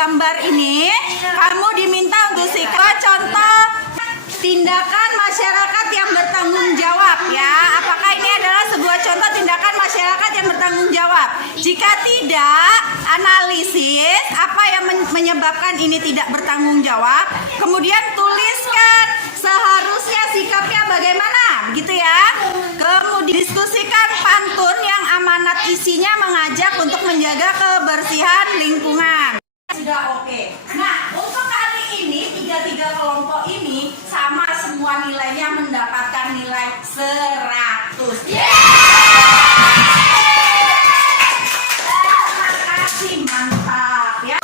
gambar ini kamu diminta untuk sikap contoh tindakan masyarakat yang bertanggung jawab ya. Apakah ini adalah sebuah contoh tindakan masyarakat yang bertanggung jawab? Jika tidak, analisis apa yang menyebabkan ini tidak bertanggung jawab. Kemudian tuliskan seharusnya sikapnya bagaimana, begitu ya. Kemudian diskusikan pantun yang amanat isinya mengajak untuk menjaga kebersihan lingkungan. Sudah oke. Nah, untuk kali ini tiga kelompok ini sama semua nilainya mendapatkan nilai 100. Terima kasih, mantap ya.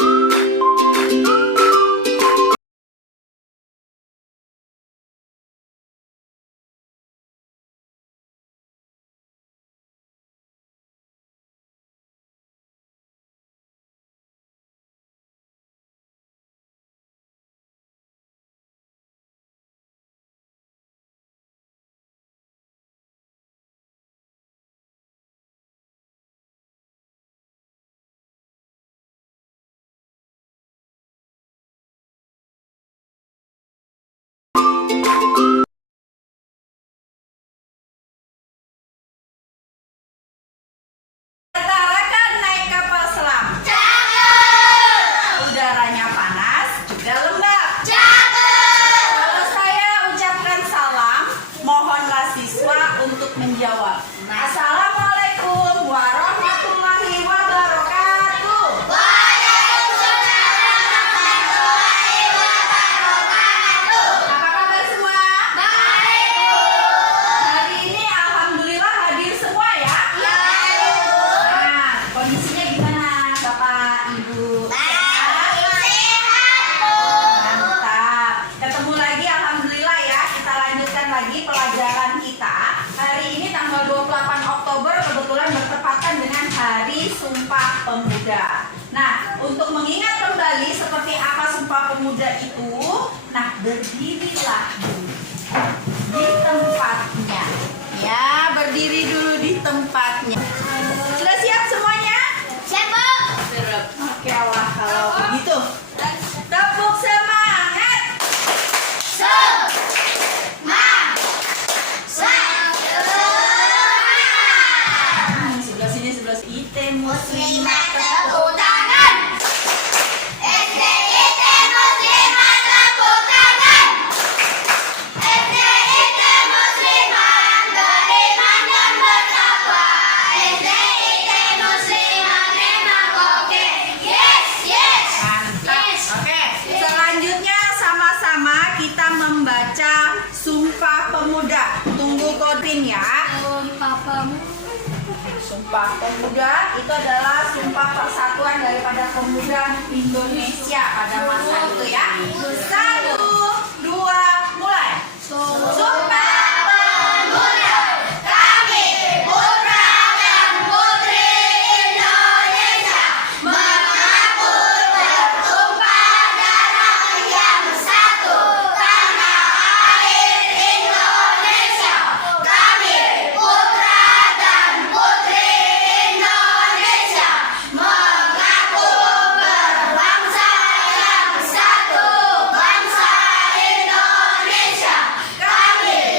Menjawab. Assalamualaikum warahmatullahi wabarakatuh. Waalaikumsalam warahmatullahi wabarakatuh. Apa kabar semua? Baik. Hari ini alhamdulillah hadir semua ya. Ya. Nah, kondisinya gimana Bapak Ibu? Mantap. Ketemu lagi alhamdulillah ya. Kita lanjutkan lagi pelajaran kita. Hari ini tanggal 28 Oktober kebetulan bertepatan dengan Hari Sumpah Pemuda. Nah, untuk mengingat kembali seperti apa Sumpah Pemuda itu, nah berdirilah dulu di tempatnya. Ya, berdiri dulu di tempatnya. Sudah siap semuanya? Siap, Bu. Oke lah kalau begitu. Tepuk semangat. Sebelah sini, sebelah sini. Ite muslimat Tepuk tangan. SDIT muslimat tepuk tangan. SDIT muslimat beriman dan bertakwa. SDIT muslimat memang oke. Yes, yes. Mantap. Oke, selanjutnya sama-sama kita membaca Sumpah Pemuda. Tunggu kodin ya. Sumpah Pemuda itu adalah sumpah persatuan daripada pemuda Indonesia pada masa itu ya. 1, 2, mulai. Sumpah Pemuda, kami putra dan putri Indonesia mengaku bertumpah darah yang satu tanah air Indonesia. Kami putra dan putri Indonesia mengaku berbangsa yang satu, bangsa Indonesia. Kami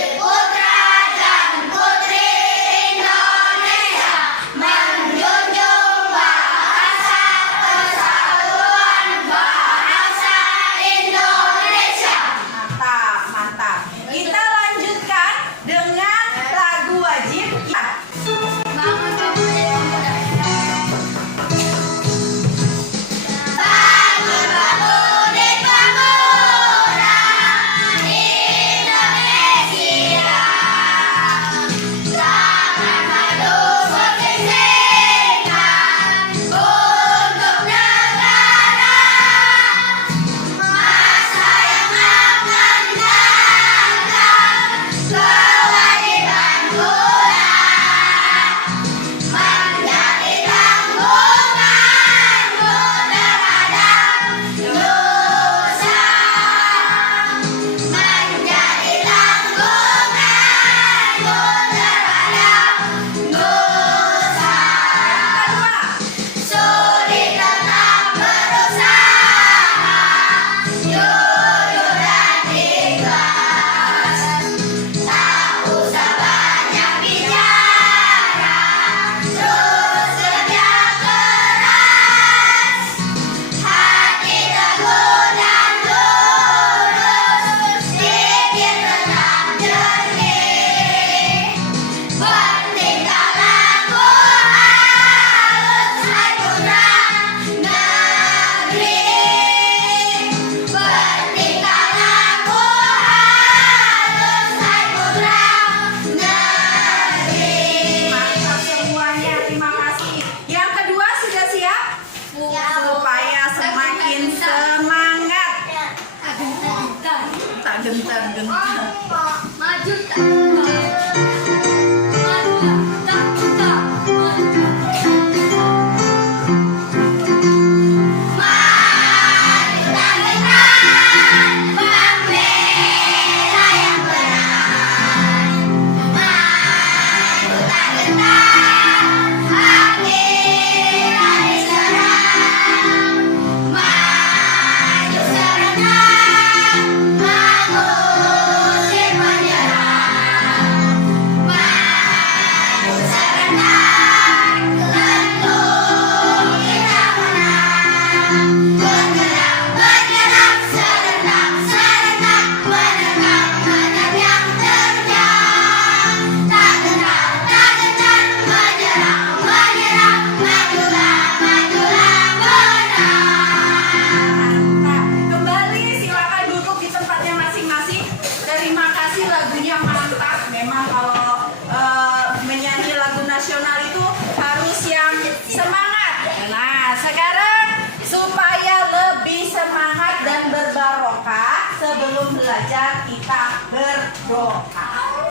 kita berdoa.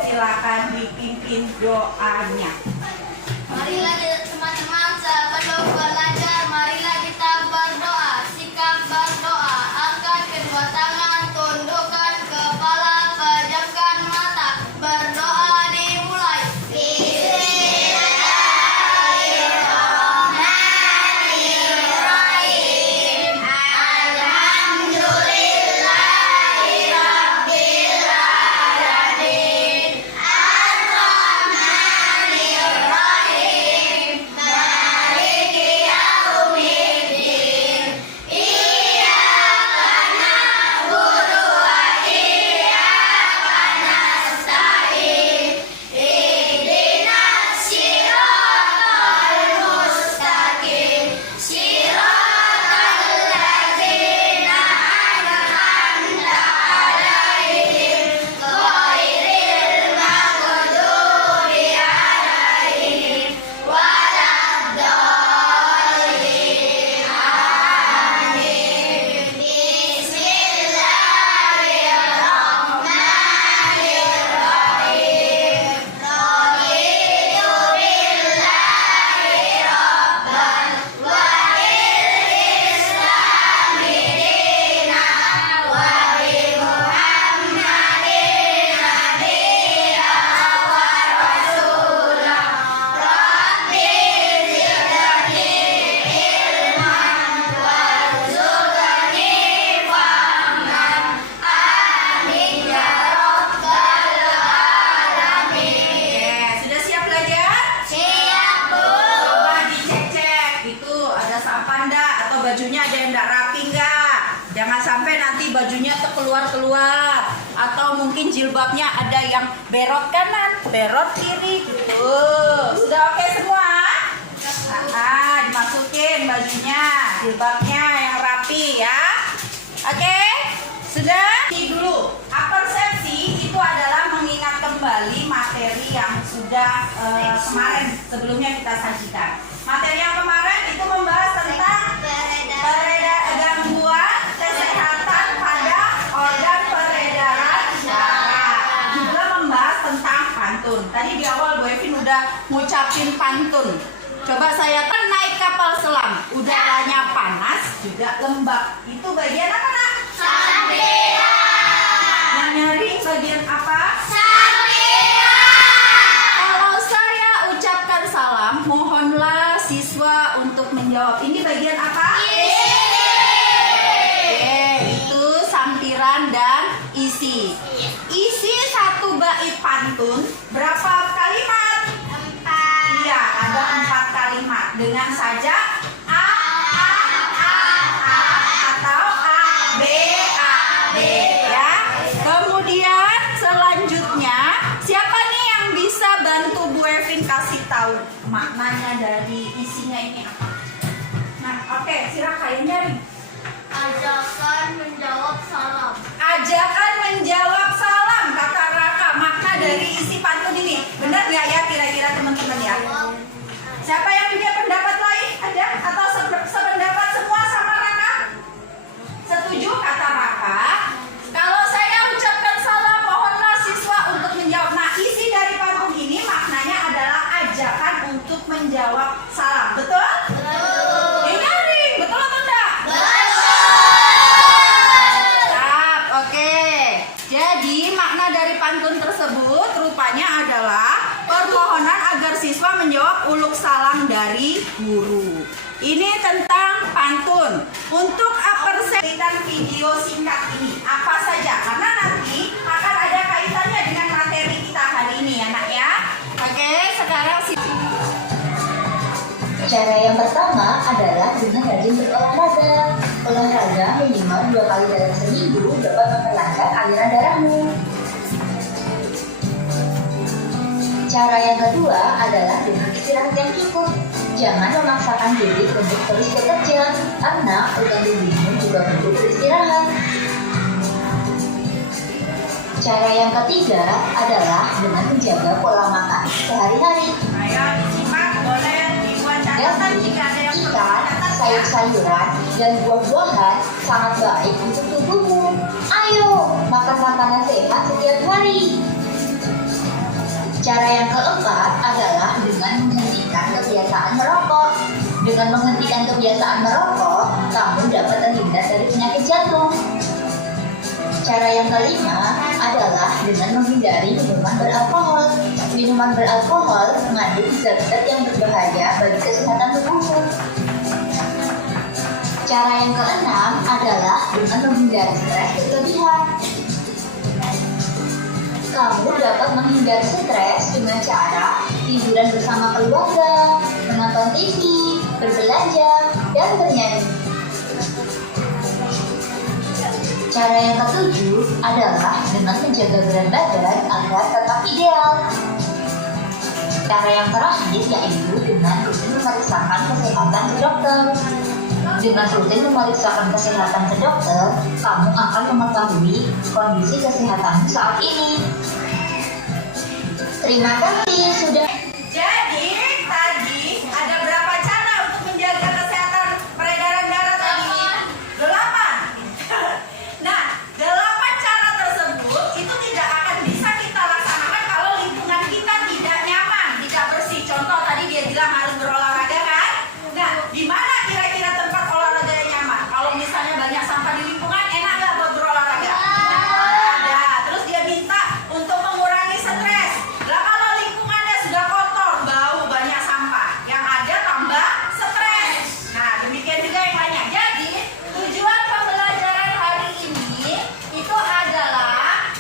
Silakan dipimpin doanya. Marilah teman-teman sebelum belajar, marilah kita berdoa. Sikap berdoa, angkat kedua tangan, tundukkan kepala, pejamkan mata. Berdoa dimulai. Bismillahirrahmanirrahim. Alhamdulillahirabbil alamin. Ar-Rahmanirrahim. Maliki yaumiddin. Iyyaka na'budu wa iyyaka nasta'in. Ihdinas siratal mustaqim. Siratal ladzina an'amta 'alaihim ghairil maghdubi 'alaihim waladdallin. Amin. Bismillahirrahmanirrahim. Raditu billahi rabban wa bil islami dinan wa bi Muhammadin nabiyyan wa rasulah. Rabbi zidni ilman warzuqni fahman. Amin ya rabbal alamin. Sudah siap belajar? Siap, Bu. Coba dicek-cek, itu ada sampah enggak? Atau bajunya ada yang enggak rapi enggak? Jangan sampai nanti bajunya terkeluar-keluar. Atau mungkin jilbabnya ada yang berot kanan, berot kiri gitu. Sudah oke semua? Dimasukin bajunya, jilbabnya yang rapi ya. Oke? Sudah? Ini dulu. Apersepsi itu adalah mengingat kembali materi yang sudah kemarin sebelumnya kita sajikan. Materi yang kemarin itu membahas tentang gangguan kesehatan pada organ peredaran darah. Juga membahas tentang pantun. Tadi di awal Bu Evin udah ngucapin pantun. Coba saya kan naik kapal selam, udaranya panas juga lembab. Itu bagian apa nak? Yang nyari bagian apa? Kalau saya ucapkan salam, mohonlah siswa untuk menjawab. Ini bagian apa? Itu sampiran dan isi. Isi satu bait pantun berapa kalimat? 4. Iya, ada 4 kalimat. Dengan saja A atau A B ya. Kemudian selanjutnya siapa nih yang bisa bantu Bu Evin kasih tahu maknanya dari isinya ini apa? Nah, oke, silakan nyari. Ajakan menjawab salam. Ajakan menjawab salam, kata Raka. Makna dari isi pantun ini benar nggak ya kira-kira teman-teman ya? Siapa yang punya pendapat lain? Ada? Atau sependapat semua sama Raka? Setuju kata Raka? Kalau saya ucapkan salam, mohonlah siswa untuk menjawab. Nah, isi dari pantun ini maknanya adalah ajakan untuk menjawab salam. Betul? Dengarin, betul atau enggak? Siap, oke. Jadi makna dari pantun tersebut rupanya adalah permohonan agar siswa menjawab uluk salam dari guru. Ini tentang pantun. Untuk apersepsikan video singkat ini apa saja? Karena nanti akan ada kaitannya dengan materi kita hari ini ya nak ya. Oke, sekarang Cara yang pertama adalah dengan rajin berolahraga. Olahraga minimal 2 kali dalam seminggu dapat memperlancar aliran darahmu. Cara yang kedua adalah dengan istirahat yang cukup. Jangan memaksakan diri untuk terus bekerja, karena organ tubuhmu juga butuh beristirahat. Cara yang ketiga adalah dengan menjaga pola makan sehari-hari. ayo disimak, boleh dibuat catatan jika ada yang perlu Ikan, dicatat ya. sayur-sayuran, dan buah-buahan sangat baik untuk tubuhmu. Ayo, makan memakan makanan sehat setiap hari. Cara yang keempat adalah dengan menghentikan kebiasaan merokok. Dengan menghentikan kebiasaan merokok, kamu dapat terhindar dari penyakit jantung. Cara yang kelima adalah dengan menghindari minuman beralkohol. Minuman beralkohol mengandung zat-zat yang berbahaya bagi kesehatan tubuhmu. Cara yang keenam adalah dengan menghindari stres berlebihan. Kamu dapat menghindari stres dengan cara liburan bersama keluarga, menonton TV, berbelanja, dan bernyanyi. Cara yang ketujuh adalah dengan menjaga berat badan agar tetap ideal. Cara yang terakhir yaitu dengan rutin memeriksakan kesehatan ke dokter. Dengan rutin memeriksakan kesehatan ke dokter, kamu akan mengetahui kondisi kesehatanmu saat ini. Terima kasih sudah. Jadi tadi ada berapa cara untuk menjaga kesehatan peredaran darah tadi? 8. Nah, 8 cara tersebut itu tidak akan bisa kita laksanakan kalau lingkungan kita tidak nyaman, tidak bersih. Contoh tadi dia bilang harus berolahraga kan? Nah, di mana kira-kira tempat olahraga yang nyaman? Kalau misalnya banyak sampah di lingkungan, enak nggak buat berolahraga? Ada. Terus dia minta untuk mengurangi stres. Lah kalau lingkungannya sudah kotor, bau, banyak sampah, yang ada tambah stres. Nah, demikian juga yang lainnya. Jadi, tujuan pembelajaran hari ini itu adalah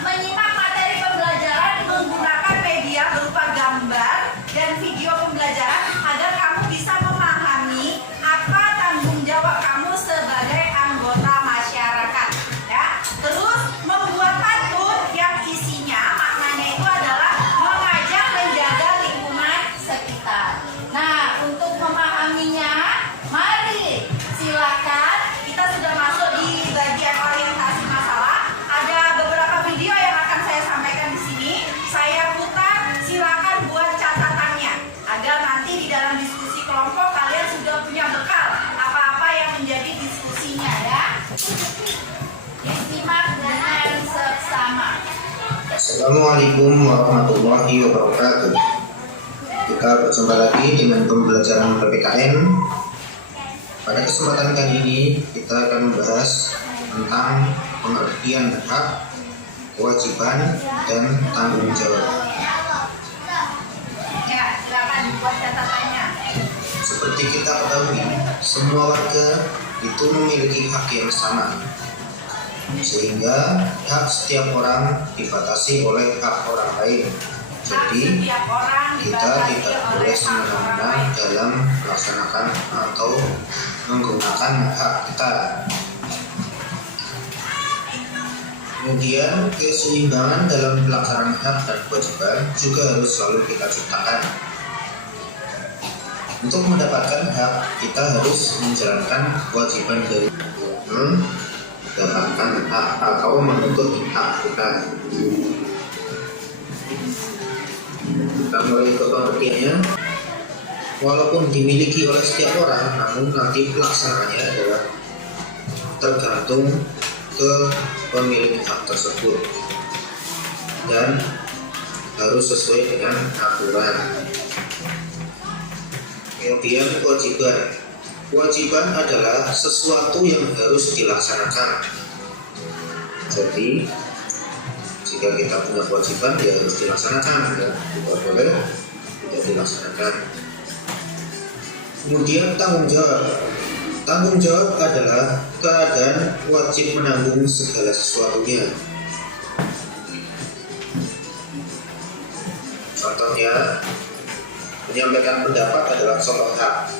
menyimak materi pembelajaran menggunakan media berupa gambar dan video pembelajaran agar kamu bisa memahami apa tanggung jawab kamu sebagai anggota masyarakat. Ya, terus membuat pantun yang isinya maknanya itu adalah mengajak menjaga lingkungan sekitar. Nah, untuk memahaminya, mari silakan kita sudah masuk di bagian orientasi masalah. Ada beberapa video yang akan saya sampaikan di sini. Saya putar, silakan buat catatannya agar nanti di dalam diskusi kelompok kalian sudah punya bekal apa-apa yang menjadi diskusinya ya. Disimak dengan seksama. Assalamualaikum warahmatullahi wabarakatuh. Kita berjumpa lagi dengan pembelajaran PPKN. Pada kesempatan kali ini kita akan membahas tentang pengertian hak, kewajiban, dan tanggung jawab. Ya, silakan buat catatannya. Seperti kita ketahui, semua warga itu memiliki hak yang sama, sehingga hak setiap orang dibatasi oleh hak orang lain. Jadi Setiap orang kita dibatasi tidak oleh boleh hak orang semena-mena lain. dalam melaksanakan atau menggunakan hak kita. Kemudian keseimbangan dalam pelaksanaan hak dan kewajiban juga harus selalu kita ciptakan. Untuk mendapatkan hak, kita harus menjalankan kewajiban dari mendapatkan hak atau menuntut hak kita. Kita mulai ke pengertiannya. Walaupun dimiliki oleh setiap orang, namun nanti pelaksanaannya adalah tergantung ke pemilik hak tersebut dan harus sesuai dengan aturan. Kemudian kewajiban. Kewajiban adalah sesuatu yang harus dilaksanakan. Jadi jika kita punya kewajiban, ya harus dilaksanakan, ya tidak boleh tidak dilaksanakan. Kemudian tanggung jawab. Tanggung jawab adalah keadaan wajib menanggung segala sesuatunya. Contohnya, menyampaikan pendapat adalah contoh hak,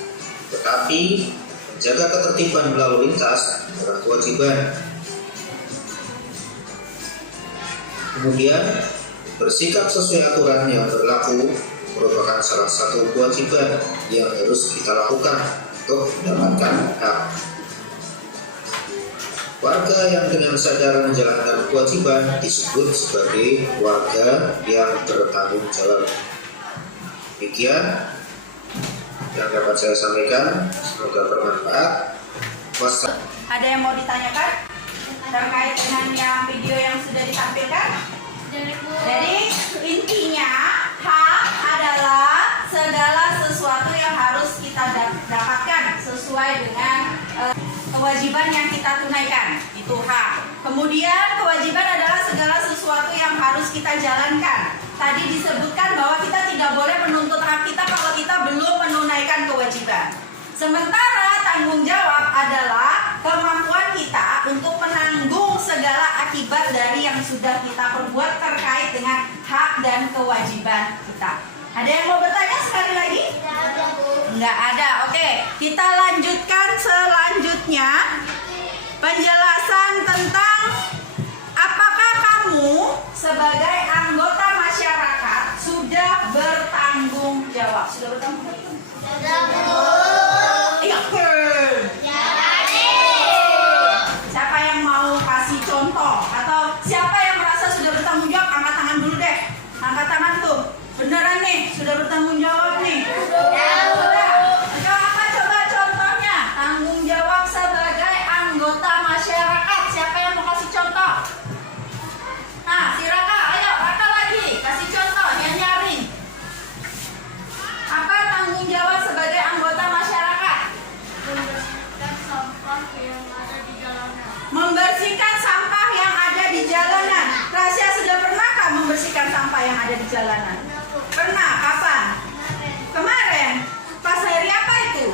tetapi menjaga ketertiban berlalu lintas adalah kewajiban. Kemudian, bersikap sesuai aturan yang berlaku merupakan salah satu kewajiban yang harus kita lakukan untuk mendapatkan hak. Warga yang dengan sadar menjalankan kewajiban disebut sebagai warga yang bertanggung jawab. Demikian yang dapat saya sampaikan, semoga bermanfaat. Wassalam. Ada yang mau ditanyakan? terkait dengan yang video yang sudah ditampilkan? Jadi intinya hak adalah segala sesuatu yang harus kita dapatkan sesuai dengan kewajiban yang kita tunaikan. Itu hak. Kemudian kewajiban adalah segala sesuatu yang harus kita jalankan. Tadi disebutkan bahwa kita tidak boleh menuntut hak kita kalau kita belum menunaikan kewajiban. Sementara tanggung jawab adalah kemampuan kita untuk menanggung segala akibat dari yang sudah kita perbuat terkait dengan hak dan kewajiban kita. Ada yang mau bertanya sekali lagi? Enggak ada. Oke, kita lanjutkan selanjutnya. Penjelasan tentang apakah kamu sebagai anggota masyarakat sudah bertanggung jawab. Sudah bertanggung jawab? Iya, siapa yang mau kasih contoh atau siapa yang merasa sudah bertanggung jawab? Angkat tangan dulu deh. Angkat tangan tuh. Beneran nih, sudah bertanggung jawab nih. Sudah. Apa coba contohnya? Tanggung jawab sebagai anggota masyarakat. Siapa yang mau kasih contoh? Nah, si Raka, ayo Raka lagi kasih contoh yang nyaring. Apa tanggung jawab sebagai anggota masyarakat? Membersihkan sampah yang ada di jalanan. Membersihkan sampah yang ada di jalanan. Rasya sudah pernahkah membersihkan sampah yang ada di jalanan? Pernah. Kapan? Kemarin. Pas hari apa itu?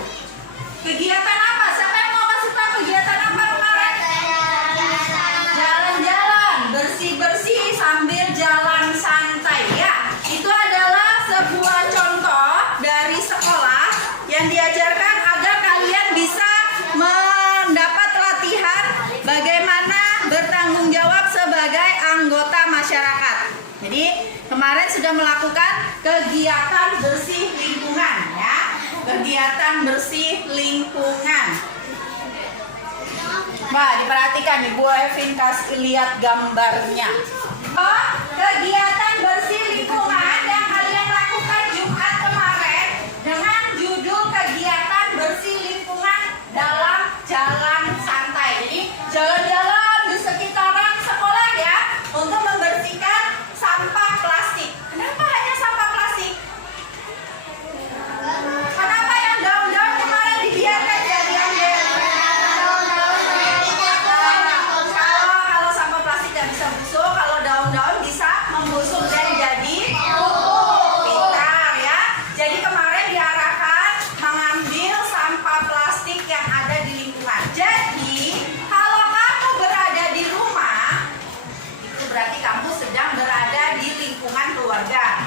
Kegiatan apa? Siapa yang mau kasih tahu kegiatan apa kemarin? Jalan-jalan, bersih-bersih sambil jalan santai ya. Itu adalah sebuah contoh dari sekolah yang diajarkan agar kalian bisa mendapat latihan bagaimana bertanggung jawab sebagai anggota masyarakat. Jadi kemarin sudah melakukan kegiatan bersih lingkungan ya. Kegiatan bersih lingkungan. Bah, diperhatikan nih Bu Evin kasih lihat gambarnya. Oh, kegiatan bersih lingkungan yang kalian lakukan Jumat kemarin dengan judul kegiatan bersih lingkungan dalam jalan santai. Jadi jalan-jalan di sekitaran sekolah ya untuk membersihkan sampah plastik. Kenapa hanya sampah plastik? Kenapa yang daun-daun kemarin dibiarkan jadi ambil? Kalau sampah plastik tidak bisa busuk, kalau daun-daun bisa membusuk dan jadi pupuk. Pintar ya. Jadi kemarin diarahkan mengambil sampah plastik yang ada di lingkungan. Jadi kalau kamu berada di rumah, itu berarti kamu sedang berada di lingkungan keluarga.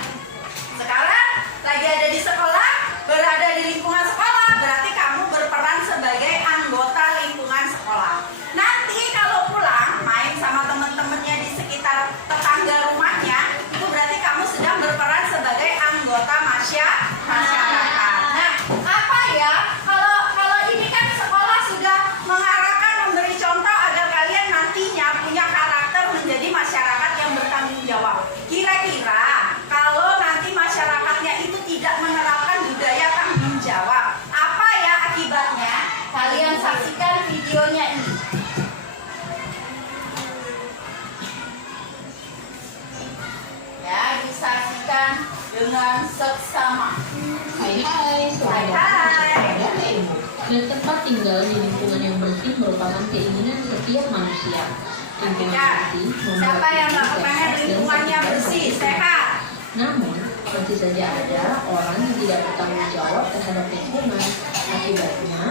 Sekarang lagi ada di sekolah, berada di lingkungan sekolah, berarti kamu berperan sebagai anggota lingkungan sekolah. Nanti kalau pulang main sama teman-temannya di sekitar tetangga rumahnya, itu berarti kamu sedang berperan sebagai anggota masyarakat. Nah, apa ya? Kalau ini kan sekolah sudah mengarahkan memberi contoh agar kalian nantinya punya karakter menjadi masyarakat yang bertanggung jawab. Kira-kira kalau nanti masyarakatnya itu tidak menerapkan budaya tanggung jawab, apa ya akibatnya? Kalian saksikan videonya ini. Ya, disaksikan dengan seksama. Hai, selamat Hai. pada Ibu. Dan tempat tinggal di lingkungan yang bersih merupakan keinginan setiap manusia. Lingkungan Ya, bersih membuat siapa yang kita nggak pengen sehat dan lingkungannya tercipta bersih, kehidupan. sehat? Namun, masih saja ada orang yang tidak bertanggung jawab terhadap lingkungan. Akibatnya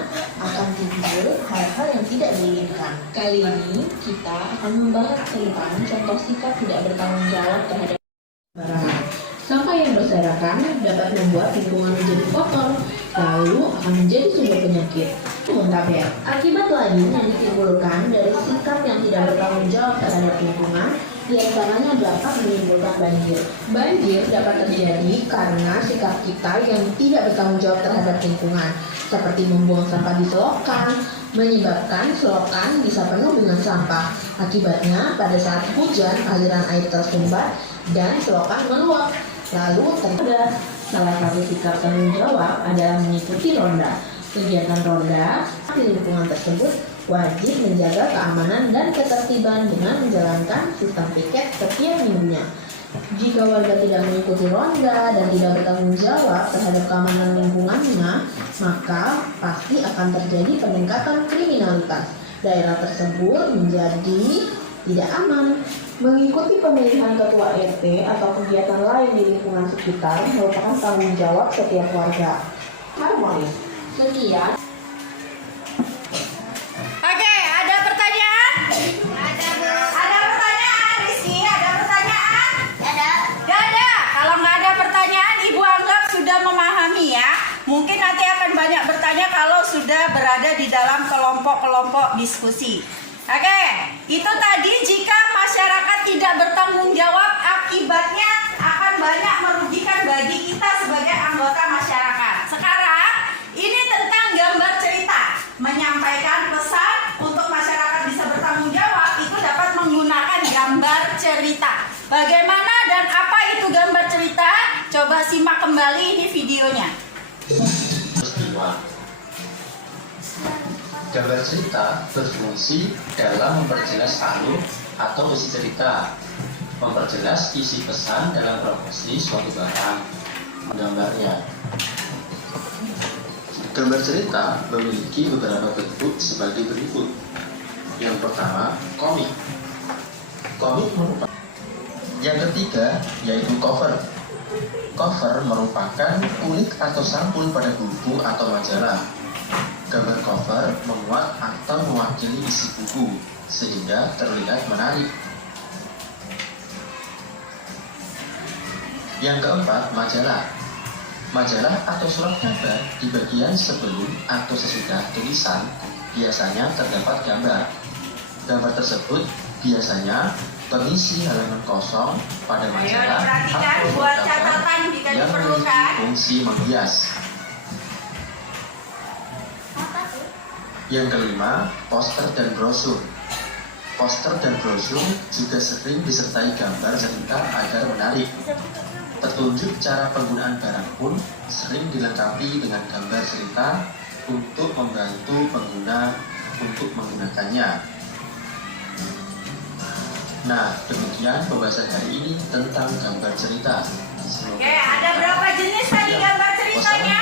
akan timbul hal-hal yang tidak diinginkan. Kali ini kita akan membahas tentang contoh sikap tidak bertanggung jawab terhadap sembarangan. Sampah yang berserakan dapat membuat lingkungan menjadi kotor, lalu akan menjadi sumber penyakit. Ya. Akibat lain yang ditimbulkan dari sikap yang tidak bertanggung jawab terhadap lingkungan, diantaranya dapat menimbulkan banjir. Banjir dapat terjadi karena sikap kita yang tidak bertanggung jawab terhadap lingkungan, seperti membuang sampah di selokan, menyebabkan selokan bisa penuh dengan sampah. Akibatnya, pada saat hujan, aliran air tersumbat dan selokan meluap. Lalu terjadi salah satu sikap tanggung jawab adalah mengikuti ronda. Kegiatan ronda di lingkungan tersebut wajib menjaga keamanan dan ketertiban dengan menjalankan sistem piket setiap minggunya. Jika warga tidak mengikuti ronda dan tidak bertanggung jawab terhadap keamanan lingkungannya, maka pasti akan terjadi peningkatan kriminalitas. Daerah tersebut menjadi tidak aman. Mengikuti pemilihan ketua RT atau kegiatan lain di lingkungan sekitar merupakan tanggung jawab setiap warga. Harmonis. Sekian. Oke, ada pertanyaan? Ada pertanyaan, Rizky? Ada pertanyaan? Gak ada. Kalau nggak ada pertanyaan, Ibu anggap sudah memahami ya. Mungkin nanti akan banyak bertanya kalau sudah berada di dalam kelompok-kelompok diskusi. Oke, itu tadi jika masyarakat tidak bertanggung jawab, akibatnya akan banyak merugikan bagi kita sebagai anggota masyarakat. Sekarang, ini tentang gambar cerita. Menyampaikan pesan untuk masyarakat bisa bertanggung jawab, itu dapat menggunakan gambar cerita. Bagaimana dan apa itu gambar cerita? Coba simak kembali ini videonya. Gambar cerita berfungsi dalam memperjelas alur atau isi cerita, memperjelas isi pesan dalam promosi suatu barang. Gambarnya. Gambar cerita memiliki beberapa bentuk sebagai berikut. Yang pertama, komik. Komik merupakan. Yang ketiga, yaitu cover. Cover merupakan kulit atau sampul pada buku atau majalah. Gambar cover memuat atau mewakili isi buku, sehingga terlihat menarik. Yang keempat, majalah. Majalah atau surat kabar di bagian sebelum atau sesudah tulisan biasanya terdapat gambar. Gambar tersebut biasanya mengisi halaman kosong pada majalah atau buat surat catatan kabar jika yang memiliki diperlukan. fungsi menghias. Yang kelima, poster dan brosur. Poster dan brosur juga sering disertai gambar cerita agar menarik. Petunjuk cara penggunaan barang pun sering dilengkapi dengan gambar cerita untuk membantu pengguna untuk menggunakannya. Nah, demikian pembahasan hari ini tentang gambar cerita. Oke, ada berapa jenis tadi gambar ceritanya?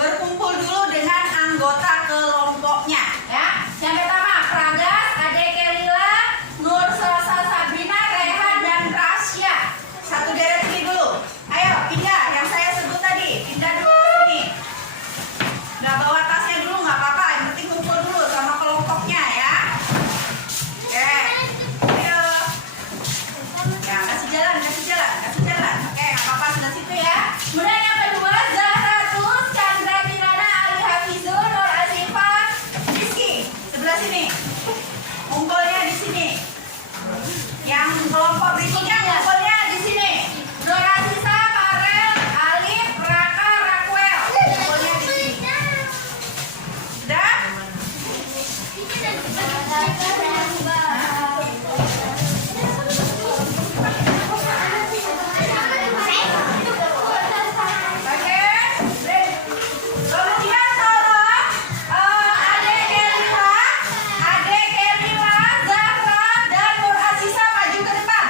Berkumpul dulu dengan anggota kelompoknya ya. Yang pertama, Pragas, Ade Kelila, Nur Salsa, Sabrina, Rehan, dan Rasya. Satu deret ini dulu. Ayo pindah yang saya sebut tadi. Pindah dulu ke sini. Nggak bawa tasnya dulu nggak apa-apa. Yang penting kumpul dulu sama kelompoknya ya. Oke. Ayo. Ya kasih jalan, kasih jalan, kasih jalan. Oke, nggak apa-apa sudah situ ya. Kemudian yang kedua, Zahra Tus, Chandra Kirana, Ali Hafizul, Nur Azifah, Rizky. Sebelah sini. Kumpulnya di sini. Yang kelompok berikutnya kumpulnya di sini. Dora Sisa, Karel, Alif, Raka, Raquel. Kumpulnya di sini. Sudah? Kemudian tolong Ade Kelila, Zahra, dan Nur Azisa maju ke depan.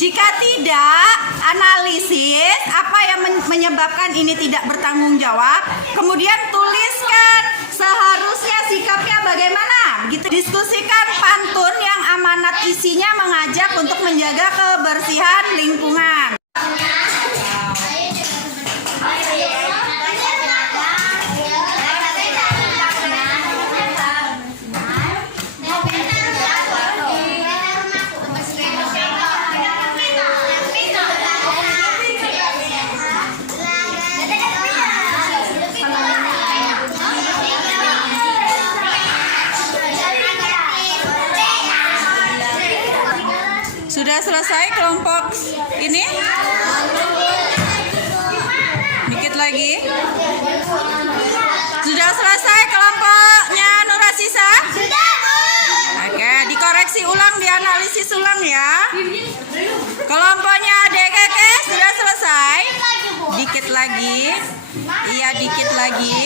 Jika tidak, analisis apa yang menyebabkan ini tidak bertanggung jawab, kemudian tuliskan seharusnya sikapnya bagaimana. Begitu, diskusikan pantun yang amanat isinya mengajak untuk menjaga kebersihan lingkungan. Sudah selesai kelompok ini? Dikit lagi. Sudah selesai kelompoknya Nurasisa? Sudah, Bu. Oke, dikoreksi ulang, dianalisis ulang ya. Kelompoknya DKK sudah selesai? Dikit lagi. Iya, dikit lagi.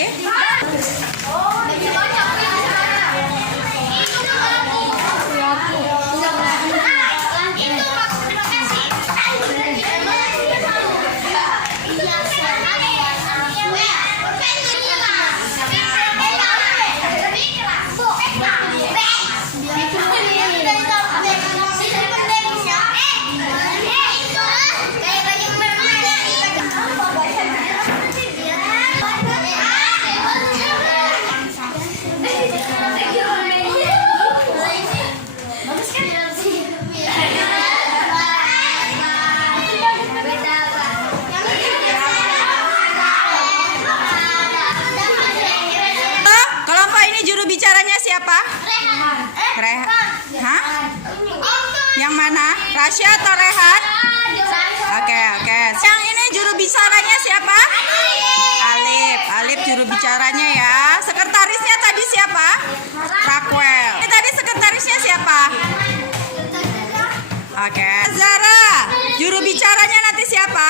Kelompok ini juru bicaranya siapa? Rehan. Hah? Yang mana? Rasya atau Rehan? Oke. Yang ini juru bicaranya siapa? Alif. Alif juru bicaranya ya. Sekretarisnya tadi siapa? Raquel. Ini tadi sekretarisnya siapa? Oke. Zara. Juru bicaranya nanti siapa?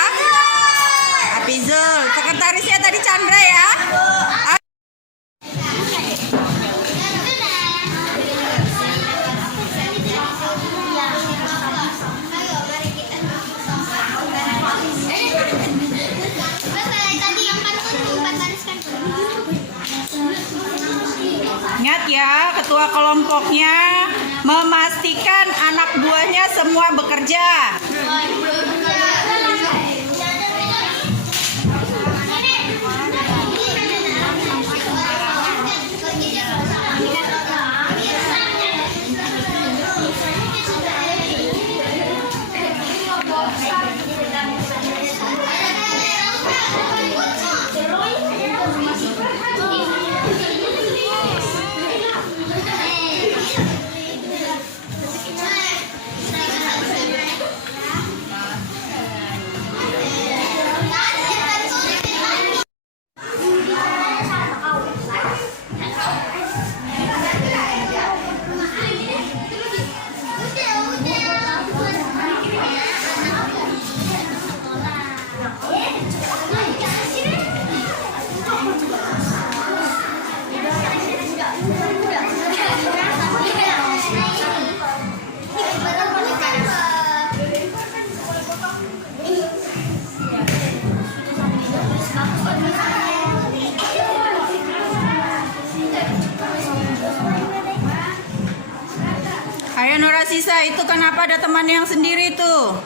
Apizul. Sekretarisnya tadi Chandra ya. Ingat ya, ketua kelompoknya memastikan anak buahnya semua bekerja. Ayo Nurasisa, itu kenapa ada teman yang sendiri tuh?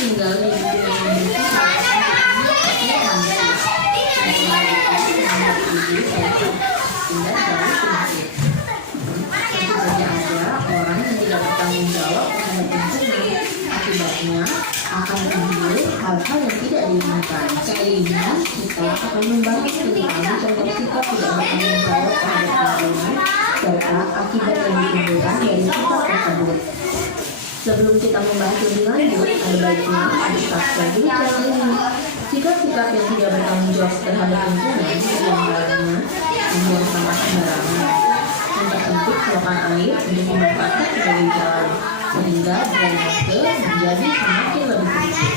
tinggal di lingkungan yang bersih seperti manusia. Pindah dari penyakit. Tentu saja ada orang yang tidak bertanggung jawab terhadap lingkungan. Akibatnya akan timbul hal-hal yang tidak diinginkan. Kali ini kita akan membahas tentang contoh sikap tidak bertanggung jawab terhadap lingkungan serta akibat yang ditimbulkan dari sikap tersebut. Sebelum kita membahas lebih lanjut, ada baiknya kita subscribe dulu channel ini. Sikap-sikap yang tidak bertanggung jawab terhadap lingkungan diantaranya membuang sampah sembarangan, mempersempit selokan air untuk dimanfaatkan sebagai jalan, sehingga drainase menjadi semakin lebih sedikit.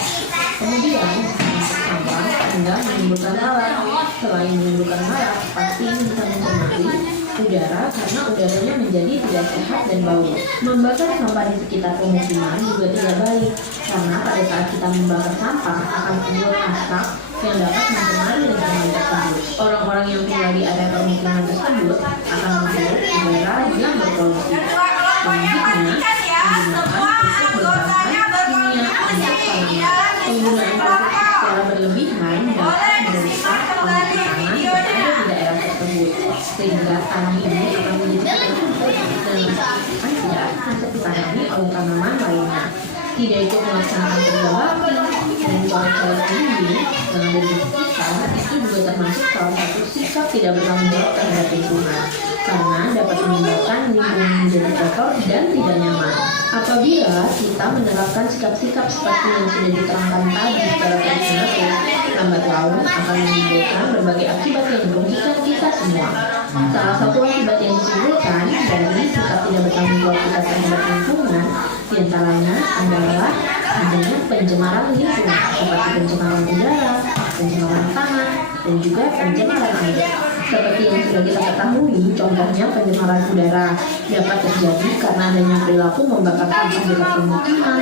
Kemudian, menumpuk sampah hingga menimbulkan lalat. Selain menimbulkan lalat, pasti bisa mencemari udara karena udaranya menjadi tidak sehat dan bau. Membakar sampah di sekitar pemukiman juga tidak baik karena pada saat kita membakar sampah akan timbul asap yang dapat mencemari lingkungan tersebut. Orang-orang yang tinggal di area pemukiman tersebut akan menghirup udara yang berpolusi. Selanjutnya, penggunaan pupuk berbahan kimia untuk tanaman. Penggunaan pupuk secara berlebihan dapat merusak kondisi tanah yang ada di daerah tersebut, sehingga tanah ini akan menjadi subur dan tidak bisa ditangani oleh tanaman lainnya. Tidak ikut melaksanakan kerja bakti dan coret-coret ini yang ada di sekitar itu juga termasuk salah satu sikap tidak bertanggung jawab terhadap lingkungan karena dapat menyebabkan lingkungan menjadi kotor dan tidak nyaman. Apabila kita menerapkan sikap-sikap seperti yang sudah diterangkan tadi secara terus-menerus, lambat laun akan menimbulkan berbagai akibat yang merugikan kita semua. Salah satu akibat yang ditimbulkan dari sikap tidak bertanggung jawab kita terhadap lingkungan diantaranya adalah adanya pencemaran lingkungan seperti pencemaran udara, pencemaran tanah, dan juga pencemaran air. Seperti yang sudah kita ketahui, contohnya pencemaran udara dapat terjadi karena adanya perilaku membakar sampah dekat pemukiman.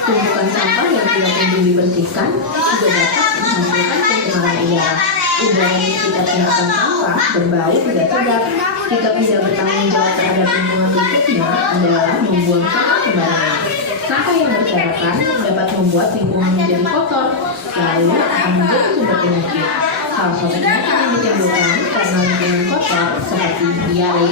Tumpukan sampah yang tidak kunjung dibersihkan juga dapat menghasilkan pencemaran udara. Udara di sekitar tumpukan sampah berbau tidak sedap. Sikap tidak bertanggung jawab terhadap lingkungan berikutnya adalah membuang sampah sembarangan. Sampah yang berserakan dapat membuat lingkungan menjadi kotor, lalu akan menjadi sumber penyakit. Salah satu penyakit yang ditimbulkan karena lingkungan kotor seperti diare,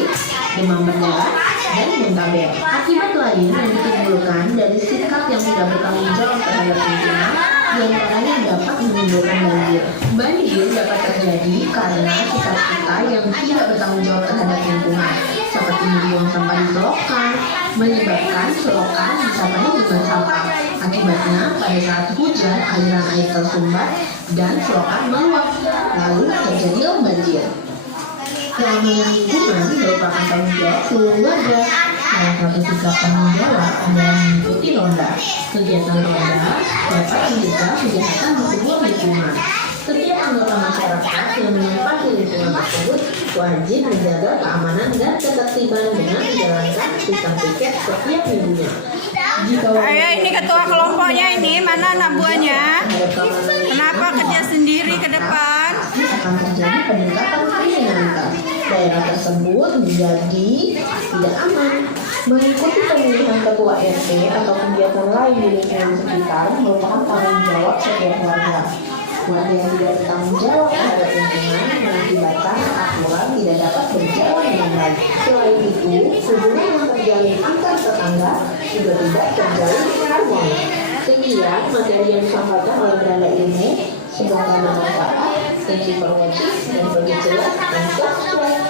demam berdarah, dan muntaber. Akibat lain yang ditimbulkan dari sikap yang tidak bertanggung jawab terhadap lingkungan diantaranya dapat menimbulkan banjir. Banjir dapat terjadi karena sikap kita yang tidak bertanggung jawab terhadap lingkungan, seperti membuang sampah di selokan, menyebabkan selokan bisa penuh dengan sampah. Akibatnya, pada saat hujan, aliran air tersumbat dan selokan meluap, lalu terjadilah banjir. Keamanan lingkungan merupakan tanggung jawab seluruh warga. Salah satu sikap tanggung jawab adalah mengikuti ronda. Kegiatan ronda dapat mencegah kejahatan di sebuah lingkungan. Setiap anggota masyarakat yang menempati lingkungan tersebut wajib menjaga keamanan dan ketertiban dengan menjalankan sistem piket setiap minggunya. Ayo, ini ketua kelompoknya ini, mana anak buahnya? Kenapa kerja sendiri ke depan? Akan terjadi peningkatan kriminalitas. Daerah tersebut menjadi tidak aman. Mengikuti pemilihan ketua RT atau kegiatan lain di lingkungan sekitar merupakan tanggung jawab setiap warga. Warga yang tidak bertanggung jawab terhadap lingkungan mengakibatkan aturan tidak dapat berjalan dengan baik. Selain itu, hubungan yang terjalin antar tetangga juga tidak terjalin harmoni. Sekian materi yang disampaikan oleh Beranda Ilmu. Semoga bermanfaat. Thank you for watching dan bagi jelas dan subscribe.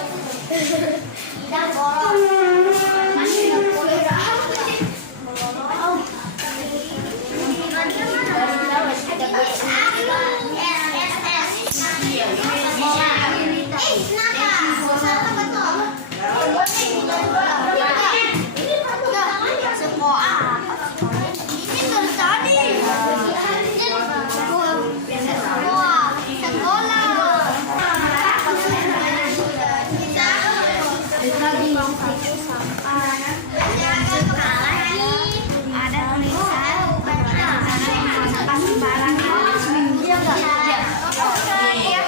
Ada tulisan sampah sembarangan. Iya enggak? Iya.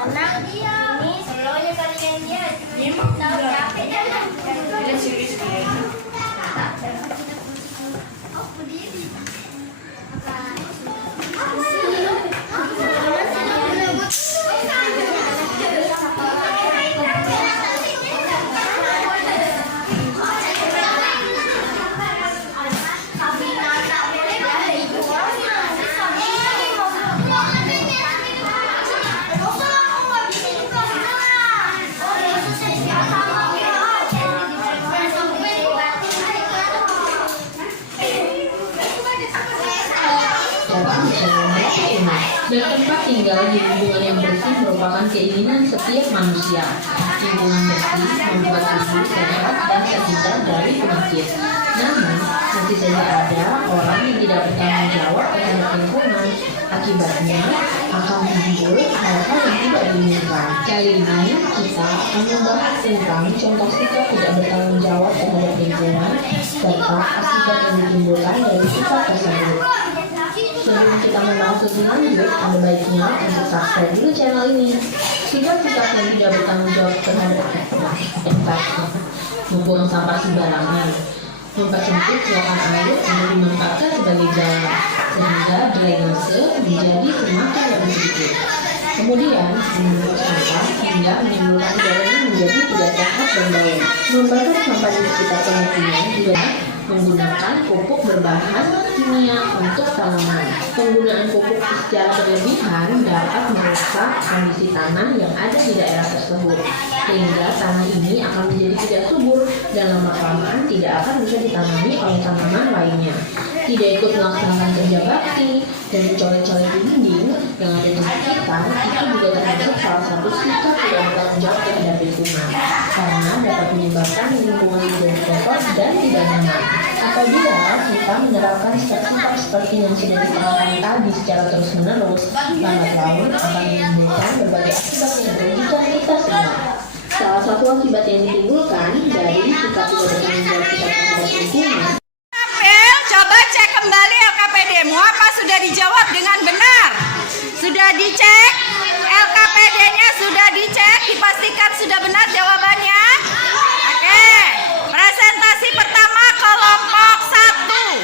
Anak ini sebelumnya kaliannya tahu capek Dan tempat tinggal di lingkungan yang bersih merupakan keinginan setiap manusia. Lingkungan bersih membuat tubuh sehat dan terhindar dari penyakit. Namun, masih saja ada orang yang tidak bertanggung jawab terhadap lingkungan. Akibatnya, akan muncul hal-hal yang tidak diinginkan. Kali ini, kita akan membahas tentang contoh sikap tidak bertanggung jawab terhadap lingkungan serta akibat yang ditimbulkan dari sikap tersebut. Sebelum kita membahas lebih lanjut, ada baiknya untuk subscribe dulu channel ini. Sikap-sikap yang tidak bertanggung jawab terhadap lingkungan, membuang sampah sembarangan, mempersempit selokan air untuk dimanfaatkan sebagai jalan, sehingga drainase menjadi semakin lebih sedikit. Kemudian, menumpuk sampah hingga menimbulkan udara yang menjadi tidak sehat dan bau. Membakar sampah di sekitar pemukiman juga menggunakan pupuk berbahan kimia untuk tanaman. Penggunaan pupuk secara berlebihan dapat merusak kondisi tanah yang ada di daerah tersebut, sehingga tanah ini akan menjadi tidak subur dan lama-kelamaan tidak akan bisa ditanami oleh tanaman lainnya. Tidak ikut melaksanakan kerja bakti dan mencoret-coret di dinding yang ada di sekitar, itu juga termasuk salah satu sikap tidak bertanggung jawab terhadap lingkungan, karena dapat menyebabkan lingkungan menjadi kotor dan tidak nyaman. Apabila kita menerapkan sikap-sikap seperti yang sudah diterangkan tadi secara terus-menerus, lambat laun akan menimbulkan berbagai akibat yang merugikan kita semua. Salah satu akibat yang ditimbulkan dari sikap tidak bertanggung jawab kita terhadap lingkungan. Coba cek kembali LKPD-mu apa sudah dijawab dengan benar. Sudah dicek? LKPD-nya sudah dicek, dipastikan sudah benar jawabannya. Oke, presentasi pertama kelompok 1.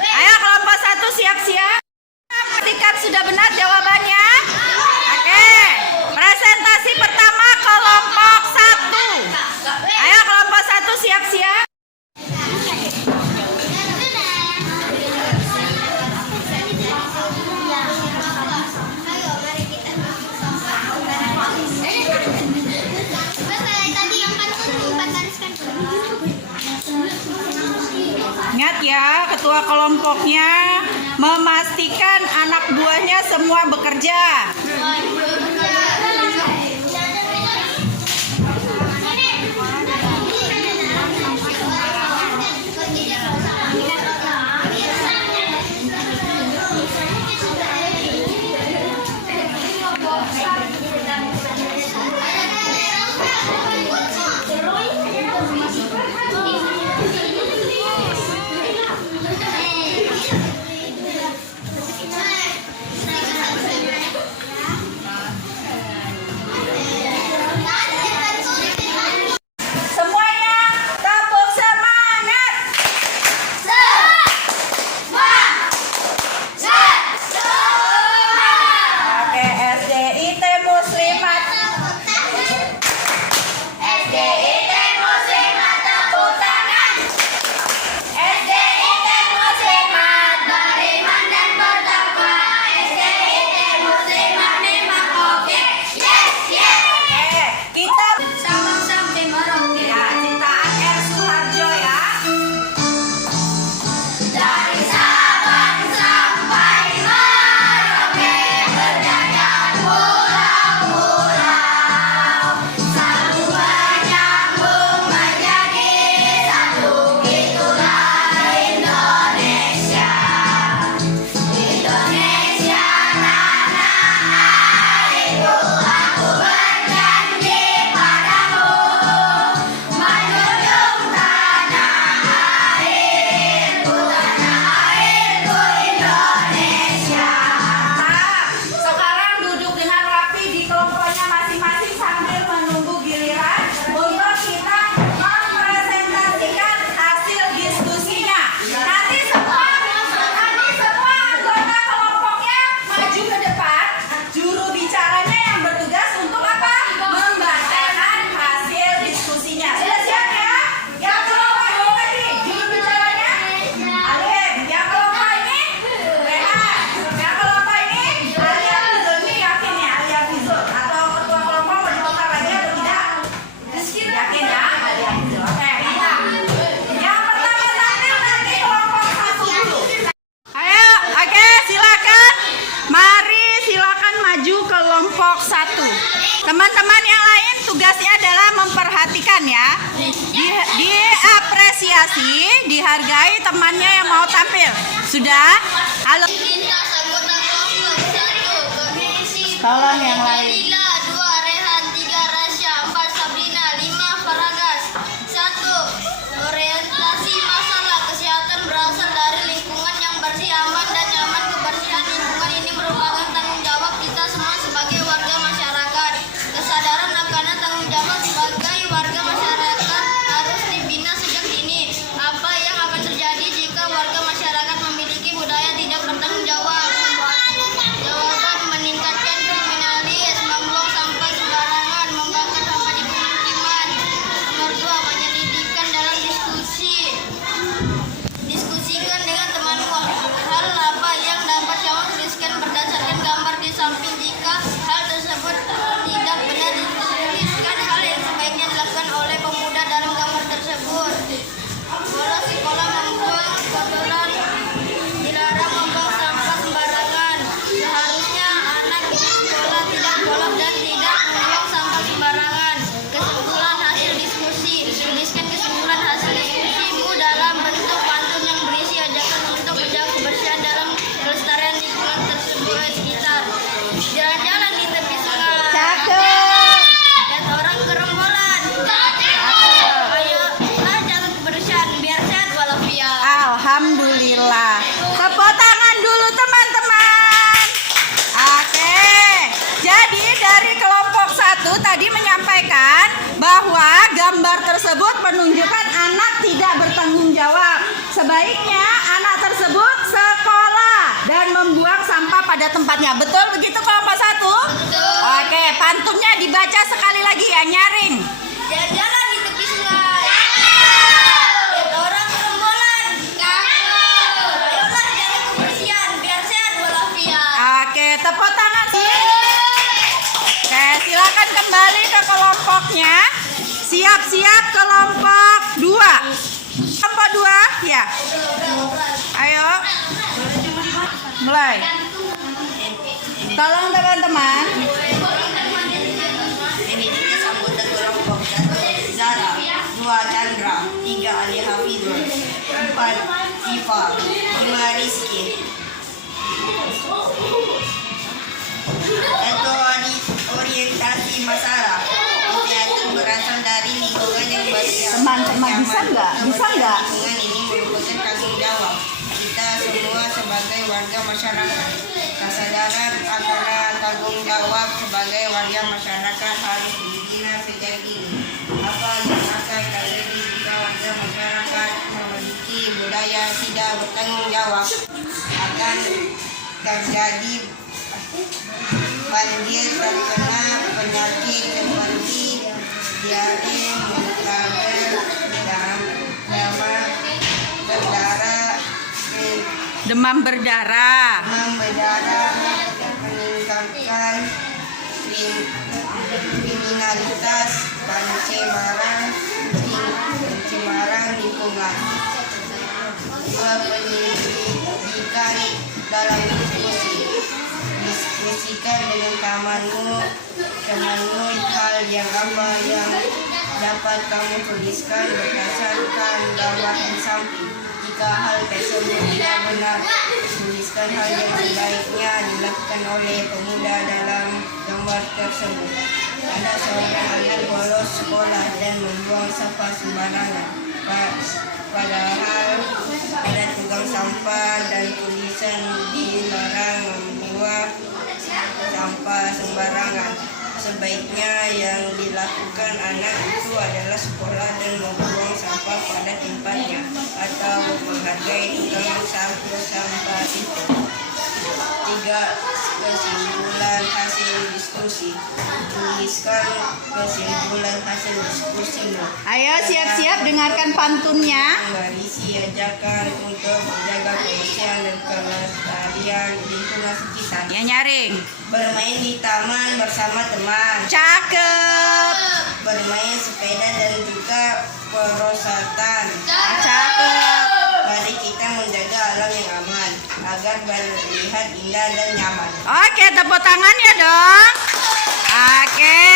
Ayo kelompok 1 siap-siap. Pastikan sudah benar jawabannya. Oke, presentasi pertama kelompok 1. Ayo kelompok 1 siap-siap. Ingat ya, ketua kelompoknya memastikan anak buahnya semua bekerja. diapresiasi, dihargai temannya yang mau tampil. Sudah? Halo. Lintas anggota kelompok 1 Berfungsi. Tolong yang lain. Lila, 2 Rehan, 3 Rasya, 4 Sabrina, 5 Faragas. 1. Orientasi masalah kesehatan berasal dari lingkungan yang bersih, aman, dan nyaman. Kebersihan lingkungan ini merupakan tanggung jawab kita semua sebagai warga masyarakat. Kesadaran akan tanggung jawab sebagai warga masyarakat harus dibina sejak dini. Apa yang akan terjadi jika warga masyarakat memiliki budaya tidak bertanggung jawab? Jawaban: meningkatkan kriminalis, membuang sampah sembarangan, membakar sampah di pemukiman. Nomor 2, penyelidikan dalam diskusi. Diskusikan dengan temanmu hal apa yang dapat kamu tuliskan berdasarkan gambar di samping. Jika hal tersebut tidak benar, tuliskan hal yang sebaiknya dilakukan oleh pemuda dalam gambar tersebut. Bolos sekolah, membuang kotoran, dilarang membuang sampah sembarangan. Seharusnya anak di sekolah tidak bolos dan tidak membuang sampah sembarangan. Kesimpulan hasil diskusi. Tuliskan kesimpulan hasil diskusimu dalam bentuk pantun yang berisi ajakan untuk menjaga kebersihan dalam kelestarian lingkungan tersebut sekitar. Jalan-jalan di tepi sungai. Cakep. Lihat orang gerombolan. Ayolah jaga kebersihan biar sehat walafiat. Alhamdulillah. Tepuk tangan dulu teman-teman. Oke. Jadi dari kelompok 1 tadi menyampaikan bahwa gambar tersebut menunjukkan anak tidak bertanggung jawab. Sebaiknya anak tersebut sekolah dan membuang sampah pada tempatnya. Betul begitu kelompok 1? Betul. Oke, pantunnya dibaca sekali lagi ya, nyaring. Jalan-jalan di tepi sungai. Lihat orang gerombolan. Ayolah jaga kebersihan biar sehat walafiat. Oke, tepuk tangan. Oke, silakan kembali ke kelompoknya. Siap-siap kelompok 2. Kelompok 2, ya. Ayo. Mulai. Tolong teman-teman. Ini tiga anggota kelompok: 1 Zara, 2 Chandra, 3 Ali Hafidul, 4 Siva, 5 Rizky. 1 orientasi masalah. Kesehatan berasal dari lingkungan yang bersih. Teman-teman, bisa nggak? Bisa nggak? Lingkungan ini merupakan tanggung jawab kita semua sebagai warga masyarakat. Kesadaran akan tanggung jawab sebagai warga masyarakat harus dibina sejak dini. Apa yang akan terjadi jika warga masyarakat memiliki budaya tidak bertanggung jawab? Akan terjadi banjir, terkena penyakit seperti diare, muntah, Demam berdarah. Meningkatkan kriminalitas, pencemaran lingkungan. 2 penyelidikan dalam diskusikan dengan temanmu hal yang apa yang dapat kamu tuliskan berdasarkan gambar di samping. Jika hal tersebut tidak benar, tuliskan hal yang sebaiknya dilakukan oleh pemuda dalam gambar tersebut. Ada seorang anak bolos sekolah dan membuang sampah sembarangan. Padahal ada tukang sampah dan tulisan dilarang membuang sampah sembarangan. Sebaiknya yang dilakukan anak itu adalah sekolah dan membuang sampah pada tempatnya atau menghargai tukang sampah itu. 3. Kesimpulan hasil diskusi. Tuliskan kesimpulan hasil diskusimu. Ayo siap-siap dengarkan pantunnya. Berisi ajakan untuk menjaga kebersihan dan kelestarian lingkungan sekitar. Ya, nyaring. Bermain di taman bersama teman. Cakep. Bermain sepeda dan juga perosotan. Cakep. Mari kita menjaga alam yang aman agar terlihat indah dan nyaman. Oke, tepuk tangannya dong. Oke.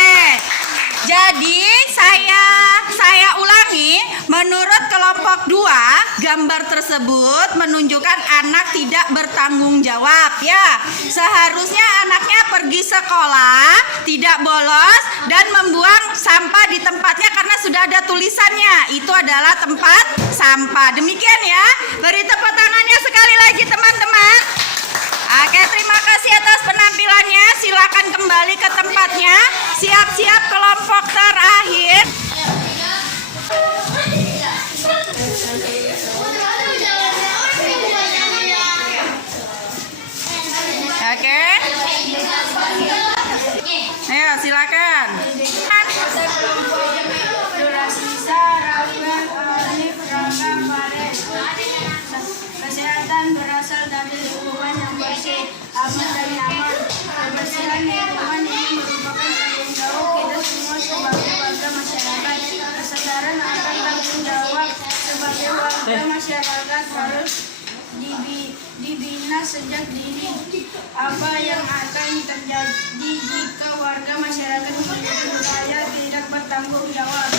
Jadi saya Saya ulangi, menurut kelompok 2, gambar tersebut menunjukkan anak tidak bertanggung jawab ya. Seharusnya anaknya pergi sekolah, tidak bolos dan membuang sampah di tempatnya karena sudah ada tulisannya. Itu adalah tempat sampah. Demikian ya. Beri tepuk tangannya sekali lagi teman-teman. Oke, terima kasih atas penampilannya. Silakan kembali ke tempatnya. Siap-siap kelompok terakhir. Oke. Ayo, silakan. Kesehatan berasal dari lingkungan yang bersih, aman dan nyaman. Kebersihan lingkungan ini merupakan tanggung jawab kita semua sebagai warga masyarakat. Kesadaran akan tanggung jawab sebagai warga masyarakat harus dibina sejak dini. Apa yang akan terjadi jika warga masyarakat memiliki budaya tidak bertanggung jawab?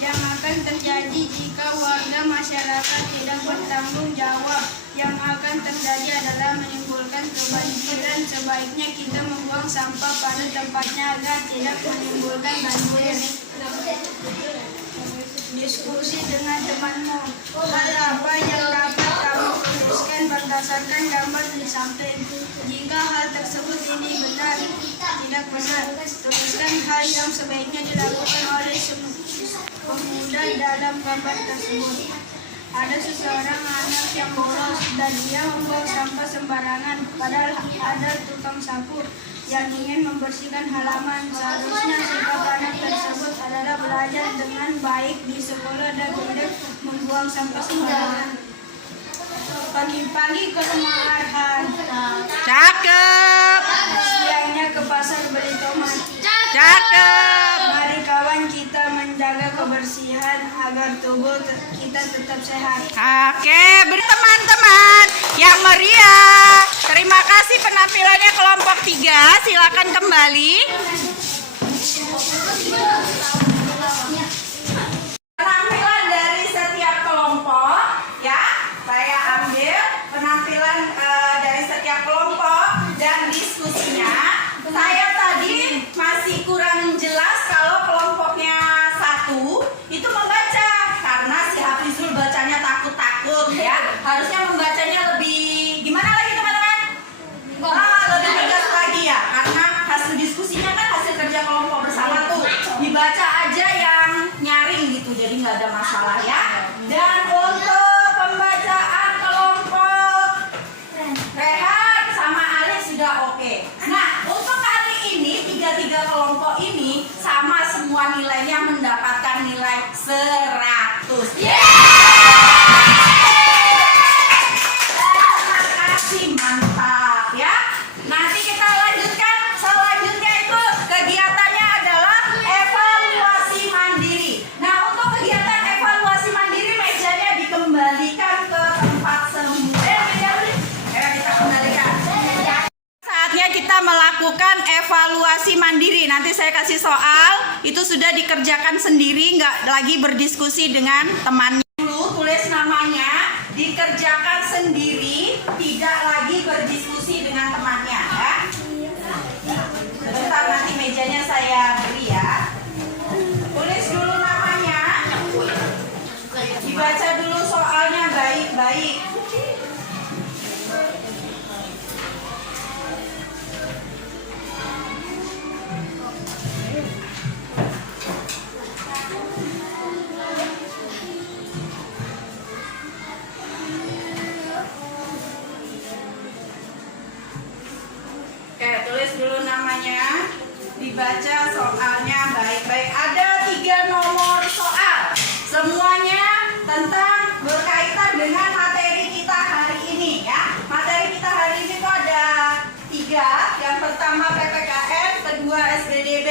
Yang akan terjadi jika warga masyarakat tidak bertanggung jawab, yang akan terjadi adalah menimbulkan kebanjiran. Sebaiknya kita membuang sampah pada tempatnya agar tidak menimbulkan banjir. Diskusi dengan temanmu. Hal apa yang dapat kamu tuliskan berdasarkan gambar di samping? Jika hal tersebut ini benar, tidak benar, tuliskan hal yang sebaiknya dilakukan oleh pemuda dalam gambar tersebut. Ada seseorang anak yang bolos dan dia membuang sampah sembarangan, padahal ada tukang sapu yang ingin membersihkan halaman. Seharusnya sikap anak tersebut adalah belajar dengan baik di sekolah dan tidak membuang sampah sembarangan. Pagi-pagi ke rumah Arhan, Cakep. siangnya ke pasar beli tomat. Cakep. Mari kawan kita menjaga kebersihan agar tubuh kita tetap sehat. Oke, beri teman-teman yang meriah. Terima kasih penampilannya kelompok 3. Silakan kembali. Penampilan dari setiap kelompok ya. Saya ambil penampilan dari setiap kelompok dan diskusinya. Saya tadi masih kurang jelas kalau kelompoknya 1 itu membaca karena si Hafizul bacanya takut-takut ya. Harusnya membacanya lebih gimana lagi teman-teman? Lebih tegas lagi ya, karena hasil diskusinya kan hasil kerja kelompok bersama tuh. Dibaca aja yang nyaring gitu, jadi nggak ada masalah ya. Dan untuk pembacaan kelompok Rehan sama Ali sudah oke. Nah, untuk kali ini tiga kelompok ini sama semua nilainya mendapatkan nilai 100. Terima kasih, mantap ya. Nanti kita lanjutkan. Selanjutnya itu kegiatannya adalah evaluasi mandiri. Nah, untuk kegiatan evaluasi mandiri mejanya dikembalikan ke tempat semula. Kita kembalikan. Saatnya kita melakukan evaluasi mandiri. Nanti saya kasih soal, itu sudah dikerjakan sendiri, nggak lagi berdiskusi dengan temannya. Dulu tulis namanya, dikerjakan sendiri, tidak lagi berdiskusi dengan temannya ya. Sebentar, nanti mejanya saya beri ya. Tulis dulu namanya, dibaca dulu soalnya baik-baik. Oke, tulis dulu namanya, dibaca soalnya baik-baik. Ada 3 nomor soal, semuanya tentang berkaitan dengan materi kita hari ini ya. Materi kita hari ini tuh ada 3. Yang pertama PPKN, kedua SBDB,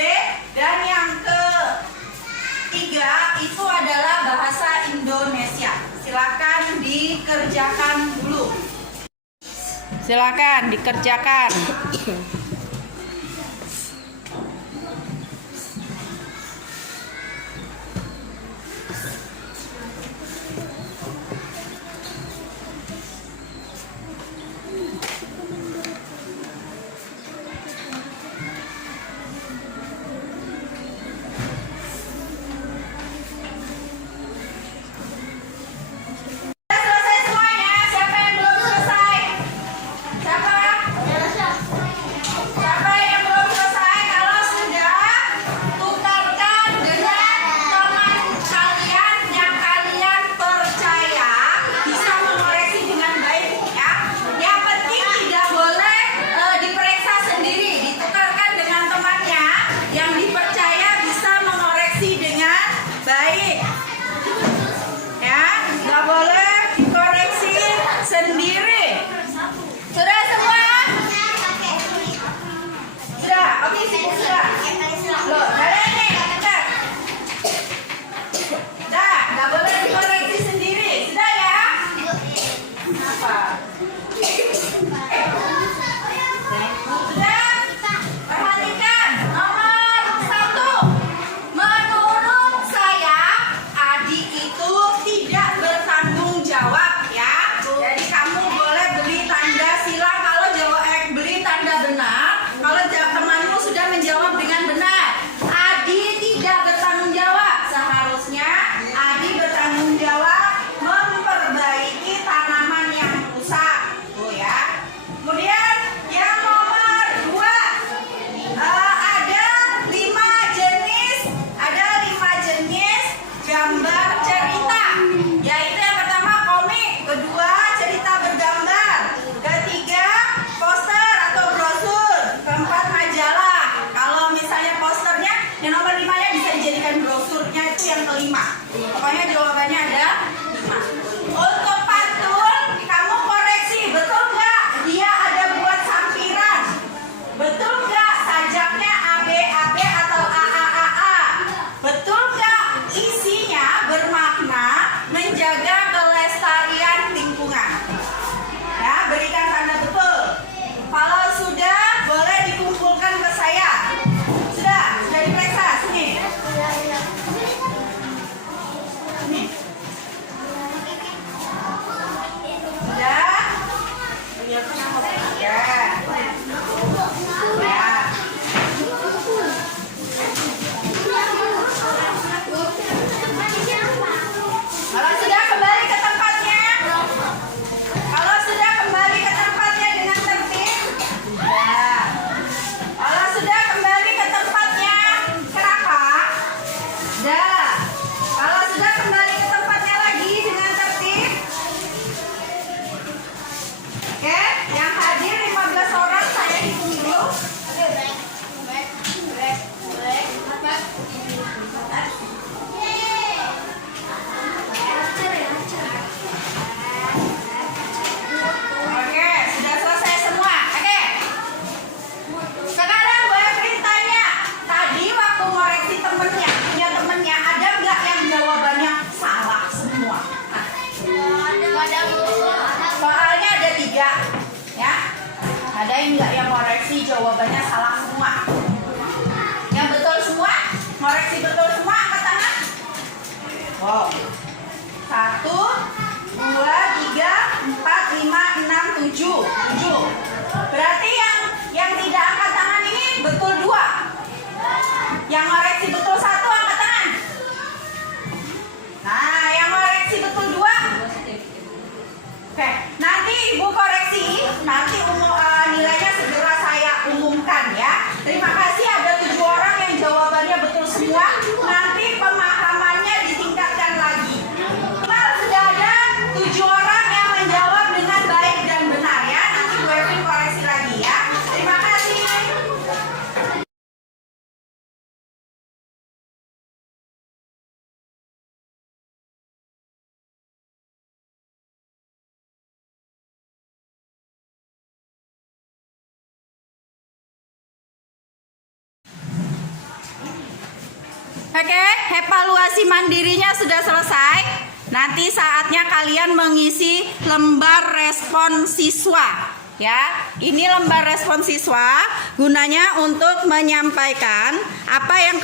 dan yang ketiga itu adalah bahasa Indonesia. Silakan dikerjakan dulu. Silakan dikerjakan. Sudah? Ya. Ya. Kalau sudah kembali ke tempatnya. Kalau sudah kembali ke tempatnya dengan tertib. Ya. Kalau sudah kembali ke tempatnya, kenapa? Dah. Kalau sudah kembali ke tempatnya lagi dengan tertib. Oke, yang hadir 15 orang saya hitung dulu. Oke, sudah selesai semua. Oke. Sekarang gue perintahnya. Tadi waktu ngoreksi temennya, punya temennya, ada nggak yang jawabannya salah semua? Soalnya ada 3, ya. Ada yang nggak yang ngoreksi jawabannya salah semua? Yang betul semua? Ngoreksi betul semua? Angkat tangan. Wow. 1, 2, 3, 4, 5, 6, 7. 7. Berarti yang tidak angkat tangan ini betul 2. Yang ngoreksi betul 1 angkat tangan. Nah, yang ngoreksi betul 2. Oke, nanti ibu koreksi, nanti nilainya segera saya umumkan ya. Terima kasih ada 7 orang yang jawabannya betul semua. Nanti pemahamannya ditingkatkan lagi. Nah, sudah ada 7 orang yang menjawab dengan baik dan benar ya. Nanti Bu Evin koreksi lagi ya. Terima kasih. Oke, evaluasi mandirinya sudah selesai. Nanti saatnya kalian mengisi lembar respon siswa. Ya, ini lembar respon siswa gunanya untuk menyampaikan apa yang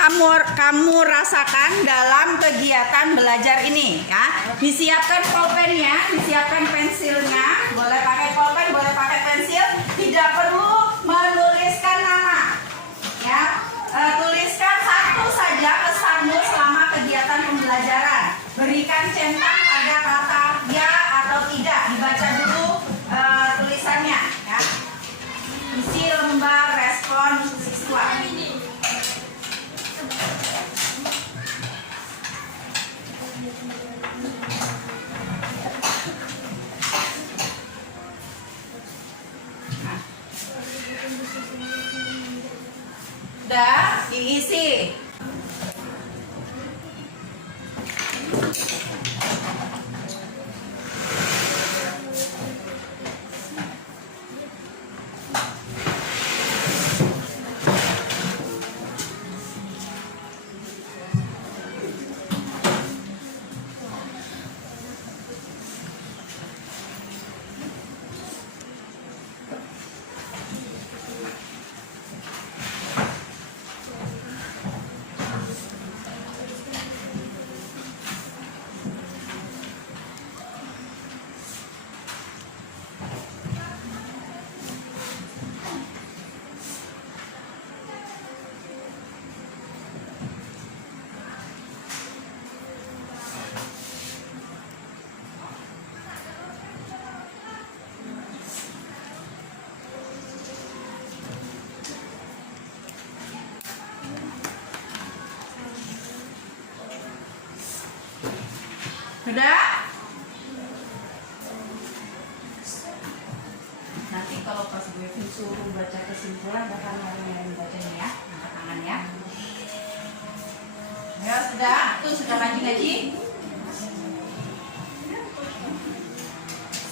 kamu rasakan dalam kegiatan belajar ini. Ya, disiapkan pulpennya, disiapkan pensilnya. Boleh pakai pulpen, boleh pakai pensil. Tidak perlu menuliskan nama. Ya. Tuliskan satu saja pesanmu selama kegiatan pembelajaran. Berikan centang pada kata ya atau tidak. Dibaca dulu tulisannya. Ya. Isi lembar respon siswa. Udah diisi. Sudah? Nanti kalau pas gue suruh baca kesimpulan, bakal yang bacanya ya, angkat tangan ya. Ya sudah, tuh sudah ngaji-ngaji.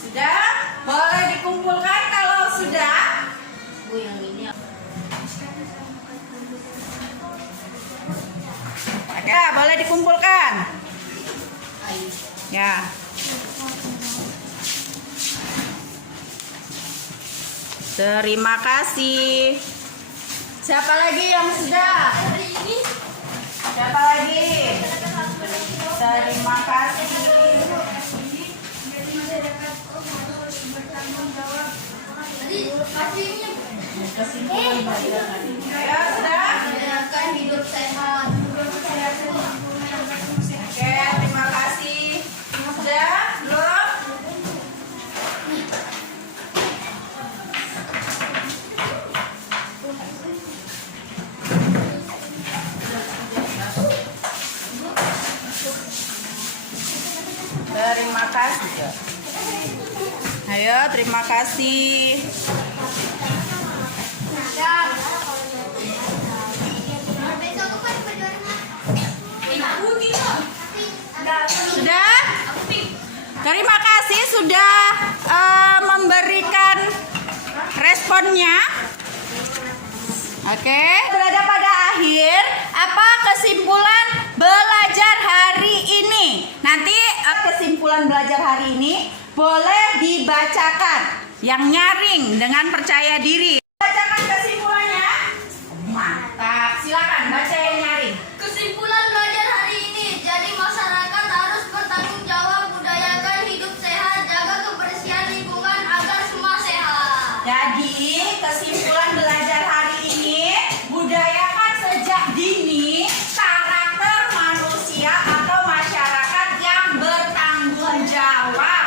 Sudah? Boleh dikumpulkan kalau sudah. Bu yang ini. Ya, boleh dikumpulkan. Ya. Terima kasih. Siapa lagi yang sudah? Siapa lagi? Terima kasih. Ya, sudah? Masyarakat hidup sehat. Oke, terima kasih. Sudah? Belum? Terima kasih. Ayo, terima kasih. Sudah? Terima kasih sudah memberikan responnya. Oke, berada pada akhir. Apa kesimpulan belajar hari ini? Nanti kesimpulan belajar hari ini boleh dibacakan yang nyaring dengan percaya diri. Bacakan kesimpulannya. Mantap, silakan baca yang nyaring. Kesimpulan belajar hari ini, jadi masyarakat harus bertanggung jawab, budayakan hidup sehat, jaga kebersihan lingkungan agar semua sehat. Jadi kesimpulan belajar hari ini, budayakan sejak dini karakter manusia atau masyarakat yang bertanggung jawab.